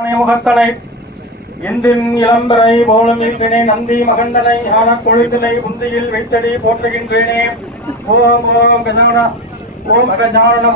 முகத்தனை இந்தின் இளம்பரை போலும் இருக்கினே நந்தி மகண்டனை ஆன கொழுத்தினை புந்தியில் வைத்தடி போற்றுகின்றேனே. ஓம் ஓம் கஜான ஓம் அகஜான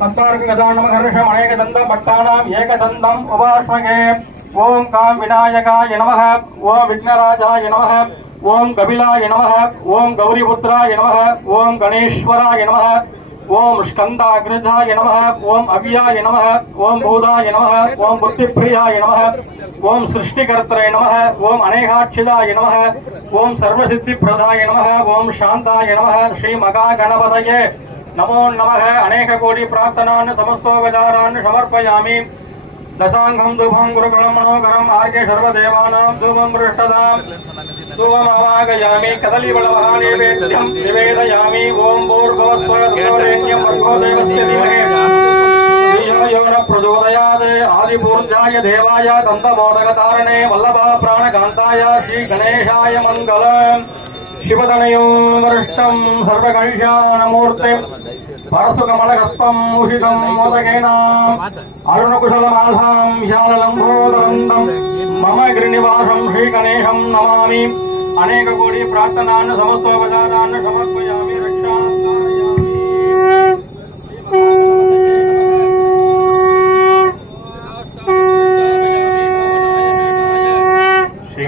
பத்மார்க்கு கஜானம் ஹர்ஷம் அநேக தந்தம் பட்டானாம் ஏகதந்தம் உபாஸ்மகே. ஓம் காம் விநாயகாய நமः. ஓம் விக்னராஜாய நமः. ஓம் கபிலாய நமः. ஓம் கௌரிபுத்ராய நமः. ஓம் கணேஸ்வராய நமः. ஓம் ஸ்கந்தாகிருதாய நமः. ஓம் அவ்யாய நமः. ஓம் பூதாய நமः. ஓம் புத்திப்பிரியாய நமः. ஓம் சிருஷ்டிகர்த்தரே நமः. ஓம் அநேகாட்சிதாய நமः. ஓம் சர்வசித்திப்பிரதாய நமः. ஓம் சாந்தாய நமः. ஸ்ரீ மகா கணபதயே நமோ நமः. அநேக கோடி பிரார்த்தனான் சமஸ்தோபச்சாரான் சமர்ப்பயாமி. தசாங்கம் தூபம் குருகுலம் மனோகரம் ஆர்கே சர்வதேவானாம் தூபம் பृष्ठதாம் தூபம் ஆவாகயாமி. கதலிவளவஹ நைவேத்யம் நிவேதயாமி. ஓம் பூர்வஸ்வரேண்யம் வர்கோ தேவஸ்ய தீமஹி धियो यो न प्रचोदयात्. आदिपूर्जाय देवाय दन्तमोदकतारणे वल्लभा प्राणकान्ताय श्रीगणेशाय मङ्गलम्. शिवतनयो वरिष्ठं सर्वकैशानमूर्ते परशुकमलहस्तं उषितं मोदकेन अरुणकुशलमाधां विशाललम्बोदरन्दं मम गिरिनिवासं श्रीगणेशं नमामि. अनेक कोटि प्रार्थनान् समस्तोपचारान् समर्पयामि. रक्षां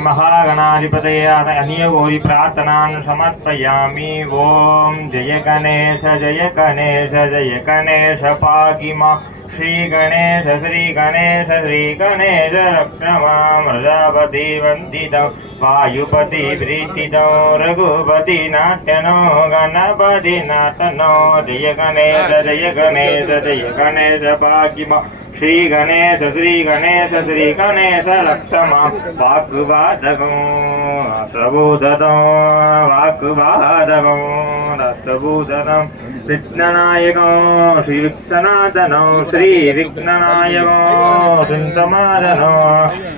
महागणाधिपतये अनियगोरि प्रार्थनान् समर्पयामि. ओम जय गणेश जय गणेश जय गणेश पाहि मां. श्री गणेश श्री गणेश श्री गणेश रक्षमां. प्रजापति वन्दितो वायुपति प्रीतितो रघुपति नाट्यनो गणपति नाटनो. जय गणेश जय गणेश जय गणेश पाहि मां. श्री गणेश श्री गणेश श्री गणेश रक्षमां. वाक्वादकं प्रबोधतं वाक्वादकं रसबोधनं विघ्ननायकं श्री विघ्ननाथनं श्री विघ्ननायकं चिन्तमादनं.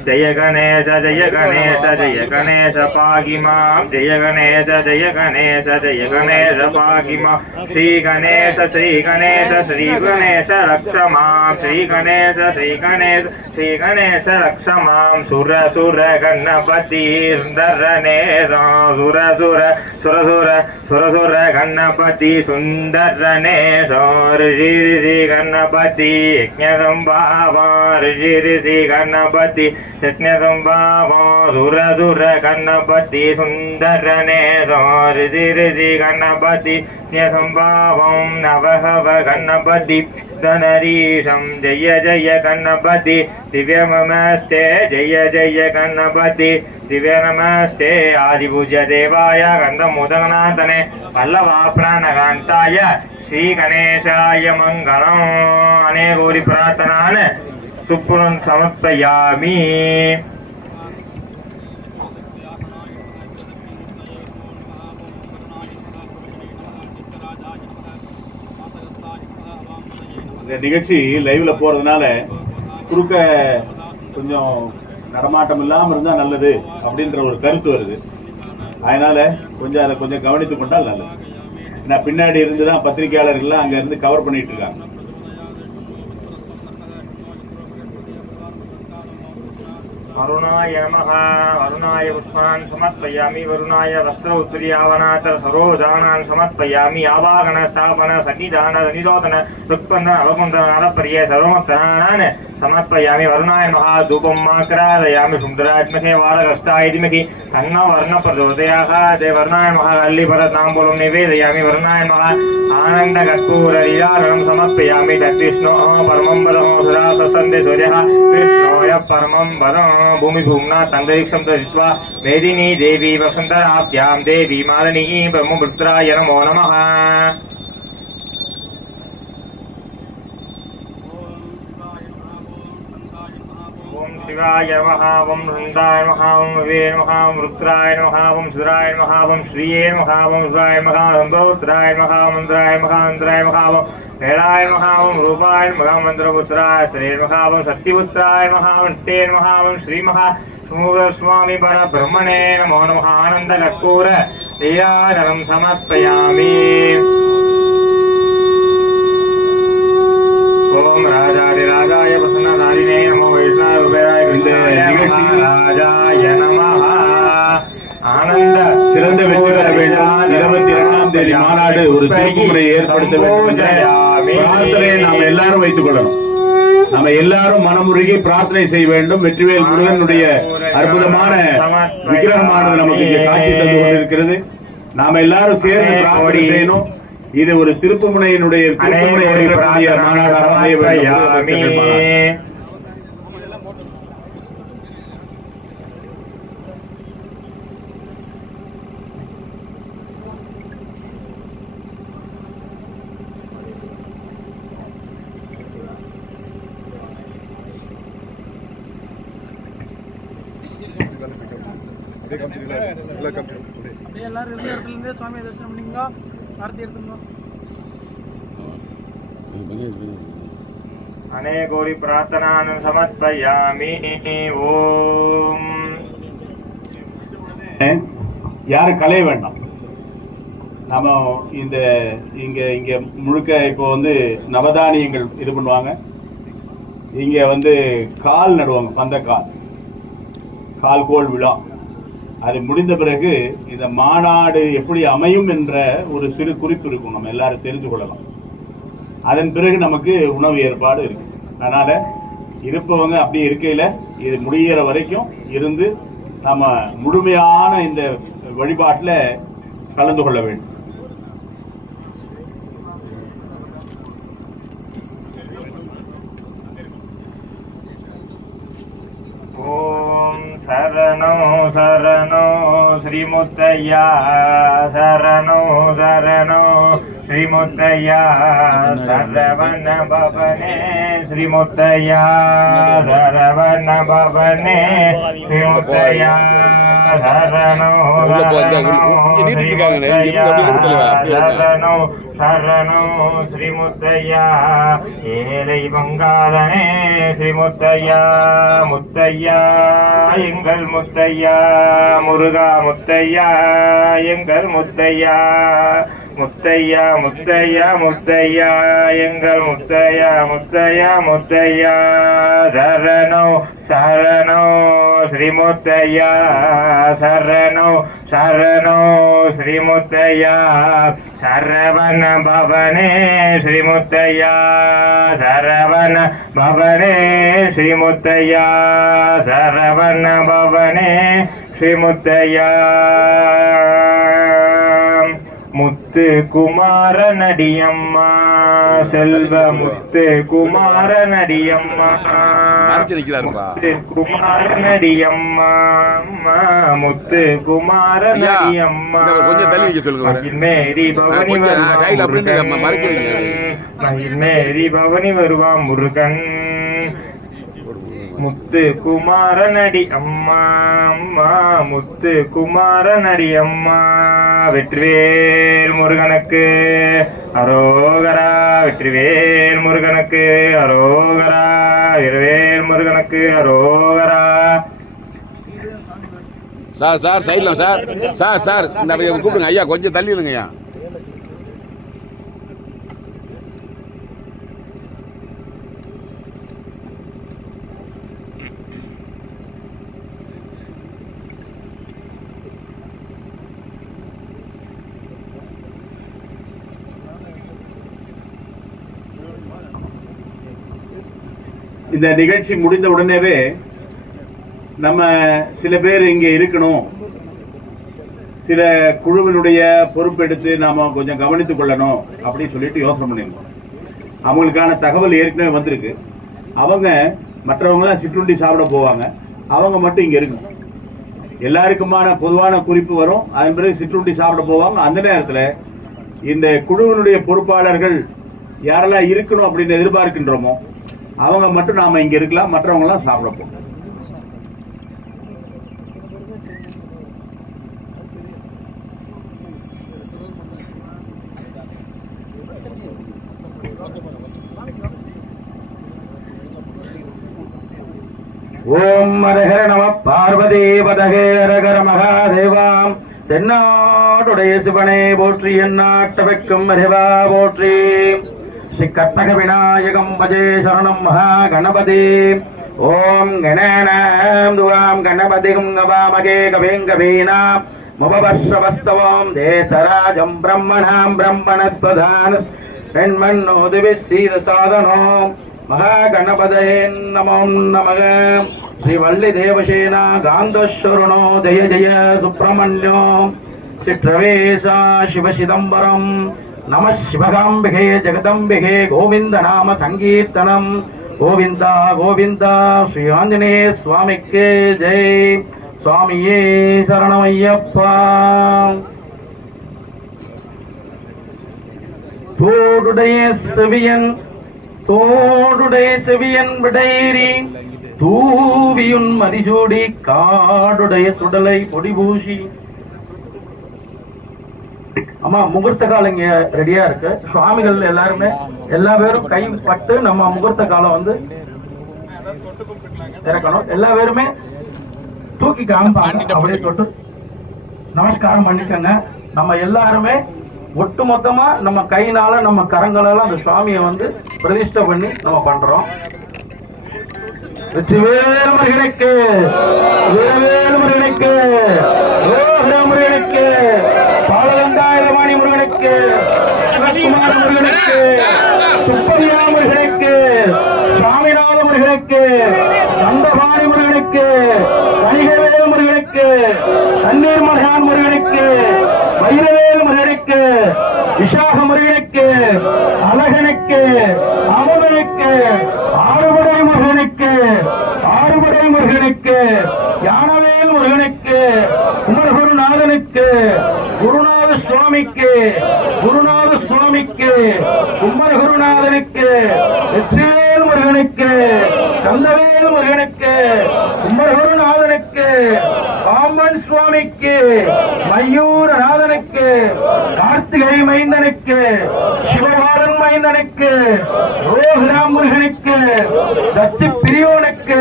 जय गणेश जय गणेश जय गणेश पाहि मां. जय गणेश जय गणेश जय गणेश पाहि मां. श्री गणेश श्री गणेश श्री गणेश रक्षमां. श्री गणेश श्री गणेश श्री गणेश रक्षमां. सुर सुर गणपति सुंदरने सुर सुर सुर सुर सुर सुर गणपति सुंदरने ऋषि ऋषि गणपति यज्ञसंभाव ऋषि ऋषि गणपति यज्ञसंभाव. सुर सुर गणपति सुंदरने ऋषि ऋषि गणपति यज्ञसंभावं. नवहव गणपति धनरीशं. जय जय गणपति दिव्यमस्ते. जय जय गणपति दिव्य नमस्ते. आदिपूज्य देवाय गन्धमोदकनाथने वल्लभा प्राणकान्ताय श्री गणेशाय मङ्गलम्. अनेकोरि प्रार्थनान् सुपूर्णं समर्पयामि. இந்த நிகழ்ச்சி லைவ்ல போறதுனால குறுக்க கொஞ்சம் நடமாட்டம் இல்லாம இருந்தா நல்லது அப்படின்ற ஒரு கருத்து வருது. அதனால கொஞ்சம் அதை கொஞ்சம் கவனித்துக் கொண்டால் நல்லது. ஏன்னா பின்னாடி இருந்துதான் பத்திரிகையாளர்கள்லாம் அங்க இருந்து கவர் பண்ணிட்டு இருக்காங்க. वरुणाय नमः. वरुणाय पुष्पान् समर्पयामि. वरुणाय वस्त्र उत्तरीयावनाथ सरोजानान् समर्पयामि. आवाहन स्थापन सखीदान निरोधन रुक्पन्न अवकुण्डन नरपर्य सर्वमत्राणान् समर्पयामि. वरुणाय नमः. धूपम् आक्रादयामि. सुन्दरात्मके वारगस्ताय धीमहि तन्नो वर्णः प्रचोदयात्. वरुणाय नमः. अल्लिपरताम्बूलं निवेदयामि. वरुणाय नमः. आनन्दकर्पूरलीलाधनं समर्पयामि. तद्विष्णोः परमं पदं सदा ससन्ते सूर्यः विष्णोः परमं पदं. भूमि भूम्ना तंदरीक्षं दृष्ट्वा मेदिनी देवी वसुंधराभ्यां देवी मालिनी ब्रह्मपुत्राय नमो नमः. ओम शिवाय नमः. ओम हृदाय नमः. ओम वे नमः. ओम रुद्राय नमः. ओम सुराय नमः. ओम श्रीये नमः. ओम सुराय नमः. ओम गौत्राय नमः. ओम मंत्राय नमः. मंत्राय नमः. ओम वेलाय नमः. ओम रूपाय नमः. मंत्रपुत्राय त्रे नमः. ओम सत्यपुत्राय नमः. ओम ते नमः. ओम श्रीमः स्वामी परब्रह्मणे नमो नमः. आनन्दकर्पूर लीलाधनं समर्पयामि. ओम राजाधिराजाय प्रसन्नधारिणे नमो वैष्णवे ஒரு திருப்புமுனை ஏற்படுத்த வேண்டும் என்ற பிரார்த்தனையை நாம எல்லாரும் வைத்துக் கொள்ளணும். நம்ம எல்லாரும் மனமுருகி பிரார்த்தனை செய்ய வேண்டும். வெற்றிவேல் முருகனுடைய அற்புதமான விக்கிரகமானது நமக்கு இங்கே காட்சி தந்து கொண்டிருக்கிறது. நாம எல்லாரும் சேர்ந்து பிரார்த்தனை செய்யணும். இது ஒரு திருப்புமுனையினுடைய மாநாடாக அமைய வேண்டும். எல்லாரும் இருக்கிற இடத்துல இருந்தே சுவாமியை தரிசனம் பண்ணீங்க. ஆரத்தி எடுத்துங்க. அநேகோடி பிரார்த்தனான் சமர்ப்பயாமி. ஓம். யாரும் கலைய வேண்டாம். நம்ம இங்க முழுக்க இப்போ வந்து நவதானியங்கள் இது பண்ணுவாங்க. இங்க கால் நடுவாங்க, கால் கோல் விழா. அது முடிந்த பிறகு இந்த மாநாடு எப்படி அமையும் என்ற ஒரு சிறு குறிப்பு இருக்கும், நம்ம எல்லாரும் தெரிந்து கொள்ளலாம். அதன் பிறகு நமக்கு உணவு ஏற்பாடு இருக்கு. அதனால இருப்பவங்க அப்படி இருக்கையில இது முடிகிற வரைக்கும் இருந்து நம்ம முழுமையான இந்த வழிபாட்டில் கலந்து கொள்ள வேண்டும். ஓம் சரணோ சரணோ ஸ்ரீமுத்தையா, சரணோ சரணோ ஸ்ரீமுத்தையா, சரவண பவனே ஸ்ரீமுத்தையா, சரவண பவனே ஸ்ரீமுத்தையா, சரணோ சரணோ சரணோ ஸ்ரீமுத்தையா, ஏழை வங்காளனே ஸ்ரீமுத்தையா, முத்தையா எங்கள் முத்தையா, முருகா முத்தையா எங்கள் முத்தையா, முத்தையா முத்தையா முத்தையா எங்கள் முத்தையா, முத்தையா முத்தையா, சரணோ சரணோ ஸ்ரீமுத்தையா, சரணோ சரணோ ஸ்ரீமுத்தையா, சரவண பவனே ஸ்ரீமுத்தையா, சரவண பவனே ஸ்ரீமுத்தையா, சரவண பவனே ஸ்ரீமுத்தையா, முத்து குமார நடியம்மா, செல்வ முத்து குமார நடியம்மா, முத்து குமார நடியம்மா, முத்து குமார நடியம்மா, மகிழ்மேரி பவனி மகிழ்மேரி பவனி வருவான் முருகன், முத்து குமார நடி அம்மா, அம்மா முத்து குமார நடி அம்மா. வெற்றிவேல் முருகனுக்கு அரோகரா, வெற்றிவேல் முருகனுக்கு அரோகரா, வெற்றிவேல் முருகனுக்கு அரோகரா. சார் சைட்ல சார் இந்த கூப்பிடுங்க ஐயா, கொஞ்சம் தள்ளி இருங்க ஐயா. இந்த நிகழ்ச்சி முடிந்த உடனேவே நம்ம சில பேர் இங்க இருக்கணும், சில குழுவினுடைய பொறுப்பெடுத்து நாம கொஞ்சம் கவனித்துக் கொள்ளணும் அப்படின்னு சொல்லிட்டு யோசனை பண்ணிருக்கோம். அவங்களுக்கான தகவல் ஏற்கனவே வந்திருக்கு. அவங்க மற்றவங்க எல்லாம் சிற்றுண்டி சாப்பிட போவாங்க, அவங்க மட்டும் இங்க இருக்கணும். எல்லாருக்குமான பொதுவான குறிப்பு வரும், அதன் பிறகு சிற்றுண்டி சாப்பிட போவாங்க. அந்த நேரத்தில் இந்த குழுவினுடைய பொறுப்பாளர்கள் யாரெல்லாம் இருக்கணும் அப்படின்னு எதிர்பார்க்கின்றோமோ அவங்க மட்டும் நாம இங்க இருக்கலாம், மற்றவங்க எல்லாம் சாப்பிட போறோம். ஓம் ஹர நம பார்வதி பதகே ஹரஹர மகாதேவாம். தென்னாடுடைய சிவனே போற்றி, எந்நாட்டவைக்கும் அறிவா போற்றி. ஸ்ரீ கற்பக விநாயகம் பஜே சரணம் மகா கணபதி. ஓம் கணநாம் துவாம் கணபதிம் கவாமகே கவேங்கவேனா முபவஸ்ரவஸ்தவம் தேசராஜம் பிரம்மணாம் பிரம்மணஸ்வதான பெண்மண்ணோதுவிசீத சாதனோ மகாகணபதயே நமோ நமக. ஸ்ரீ வள்ளி தேவசேனா காந்தஸ்வருணோ ஜெய ஜெய சுப்பிரமணியோ சிற்றவேசா சிவசிதம்பரம் நம சிவகாம்பிகே ஜெகதம்பிகே கோவிந்த நாம சங்கீர்த்தனம் கோவிந்தா கோவிந்தா. ஸ்ரீ ஆஞ்சநேய சுவாமிக்கு ஜெய். சுவாமியே சரணமையப்பா. தோடுடைய செவியன் விடையேறி தூவியுன் மதிசூடி காடுடைய சுடலை பொடிபூசி. ஆமா, முகூர்த்த காலம் இங்க ரெடியா இருக்கு. சுவாமிகள் எல்லாருமே எல்லா பேரும் கை பட்டு நம்ம முகூர்த்த காலம் வந்து இறக்கணும். எல்லா பேருமே தூக்கி காமிப்பாங்க, அப்படியே தொட்டு நமஸ்காரம் பண்ணிக்கங்க. நம்ம எல்லாருமே ஒட்டு மொத்தமா நம்ம கையினால நம்ம கரங்களால அந்த சுவாமியை வந்து பிரதிஷ்டை பண்ணி நம்ம பண்றோம். வெற்றிவேல் முருகனுக்கு, வேல் முருகனுக்கு, முருகனுக்கு, பாலகங்காயமாணி முருகனுக்கு, சிவகுமார முருகனுக்கு, சுப்பதியா முருகனுக்கு, சுவாமிநாத முருகனுக்கு, நந்தபாணி முருகனுக்கு, கணிகவேல் முருகனுக்கு, தண்ணீர் மகான் முருகனுக்கு, வைரவேல் முருகனுக்கு, விஷாக முருகனுக்கு, அழகனுக்கு, அமுதனுக்கு, ஆறுபடை முருகனுக்கு, ஆறுபடை முருகனுக்கு, யானவேல் முருகனுக்கு, குமரகுருநாதனுக்கு, குருநாத சுவாமிக்கு, குருநாத சுவாமிக்கு, குமரகுருநாதனுக்கு, வெற்றிவேல் முருகனுக்கு, கந்தவேல் முருகனுக்கு, குமரகுருநாதனுக்கு, பாம்பன் சுவாமிக்கு, மயூரநாதனுக்கு, கார்த்திகை மைந்தனுக்கு, சிவபாலன் மைந்தனுக்கு, ரோகிராம் முருகனுக்கு, தஸ்தி பிரியோனுக்கு,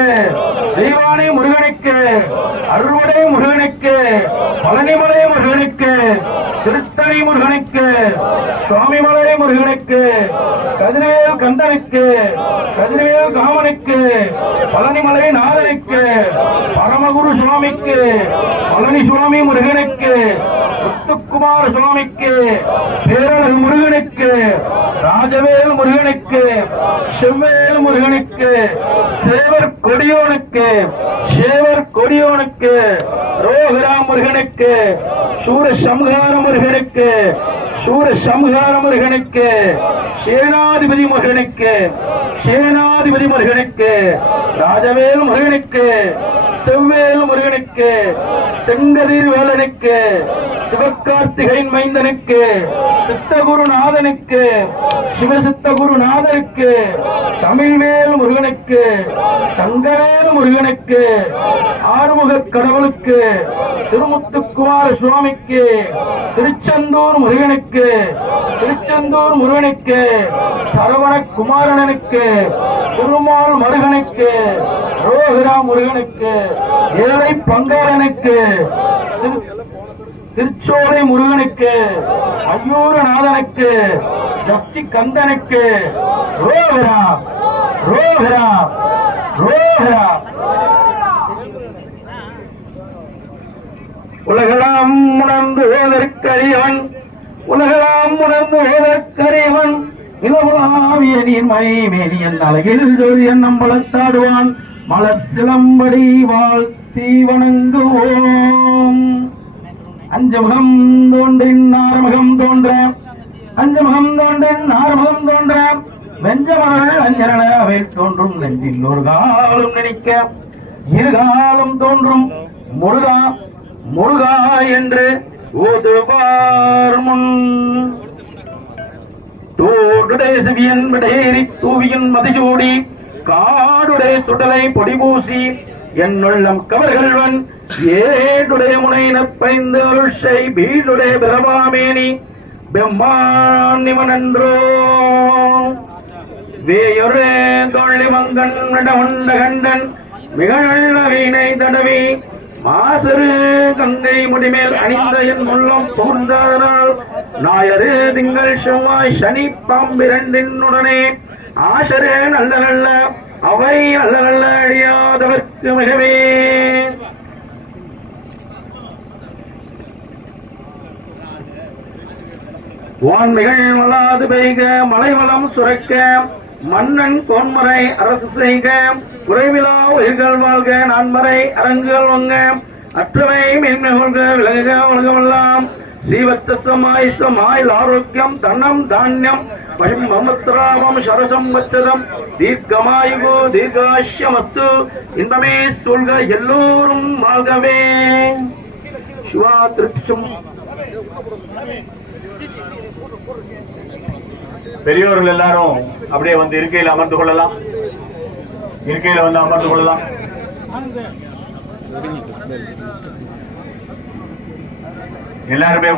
தெய்வானை முருகனுக்கு, அறுவடை முருகனுக்கு, பழனிமலை முருகனுக்கு, திருத்தணி முருகனுக்கு, சுவாமிமலை முருகனுக்கு, கதிர்வேல் கந்தனுக்கு, கதிர்வேல் காமனுக்கு, பழனிமலை நாதனுக்கு, பரமகுரு சுவாமிக்கு, பழனி சுவாமி முருகனுக்கு, முத்துக்குமார சுவாமிக்கு, பேரழகு முருகனுக்கு, ராஜவேல் முருகனுக்கு, செவ்வேல் முருகனுக்கு, சேவர் கொடியோனுக்கு, சேவர் கொடியோனுக்கு, ரோகிரா முருகனுக்கு, சூரசம்ஹார முருகனுக்கு, சூரசம்ஹார முருகனுக்கு, சேனாதிபதி முருகனுக்கு, சேனாதிபதி முருகனுக்கு, ராஜவேல் முருகனுக்கு, செவ்வேல் முருகனுக்கு, செங்கதிர் வேலனுக்கு, சிவகார்த்திகை மைந்தனுக்கு, சித்தகுருநாதனுக்கு, சிவசித்தகுருநாதனுக்கு, தமிழ்வேல் முருகனுக்கு, தங்கவேல் முருகனுக்கு, ஆறுமுக கடவுளுக்கு, திருமுத்துக்குமார சுவாமிக்கு, திருச்செந்தூர் முருகனுக்கு, திருச்செந்தூர் முருகனுக்கு, சரவண குமாரனுக்கு, திருமால் முருகனுக்கு, ரோகிரா முருகனுக்கு, ஏழை பங்காளனுக்கு, திருச்சோலை முருகனுக்கு, மயூரநாதனுக்கு, தஸ்தி கந்தனுக்கு, ரோகிரா ரோகிரா ரோகிரா. உலகெல்லாம் உணர்ந்து ஓதற்கரியவன், உலகெல்லாம் உணர்ந்து ஓதற்கரியவன், இளவாவிய நீர்மணி மேனியன் அழகில் ஜோதியன் நம்பளத்தாடுவான், மலர் சிலம்படி வாழ்த்தி வணங்குவோம். அஞ்சமுகம் தோன்றின் ஆறுமுகம் தோன்ற, அஞ்சமுகம் தோன்றின் ஆறுமுகம் தோன்ற, வெஞ்சமர்கள் அஞ்சனவை தோன்றும் நெஞ்சில் ஒரு காலம் நினைக்க இருகாலம் தோன்றும் முருகா முருகா என்று ஓதுவார் முன். தோடுடைய செவியன் விடையேறி தூவியின் மதிசூடி காடுடைய சுடலை பொடிபூசி என்னுள்ளம் கவர்கள்வன் ஏடுடைய முனையினப்பைந்து அருஷை வீடுடைய பிரபாமேனி பெம்மானிவனன்றோ. வேயொரு தொள்ளி மங்கன் உண்ட கண்டன் மிக நல்ல வீணை தடவி மாசரு கங்கை முடிமேல் அணிந்த என் உள்ளம் புகுந்ததனால் ஞாயிறு திங்கள் செவ்வாய் சனி பாம்பிரண்டின் உடனே ஆசரே நல்ல நல்ல அவை நல்ல நல்ல அழியாதவர்க்கு மிகவே. வான்மிகள் வளாது பெய்க மலைவளம் சுரக்க மன்னன் கோன்மறை அரசு செய்க குறைவிலா உயிர்கள் வாழ்க நான்மறை அரங்குகள் வங்க அற்றவை மேன்மைகொள்க விலகுக உலகமெல்லாம் ஸ்ரீவத்சமாய் ஆரோக்கியம் தன்னம் தானியம் மமத்ராமம் சரசம் வச்சதம் தீர்க்கமாயுகு தீர்காஷ்யமஸ்து இன்பமே சொல்க எல்லோரும் வாழ்கவே. சிவா திருச்சும். பெரியோர்கள் எல்லாரும் அப்படியே வந்து இருக்கையில் அமர்ந்து கொள்ளலாம். இருக்கையில வந்து அமர்ந்து கொள்ளலாம். எல்லாருமே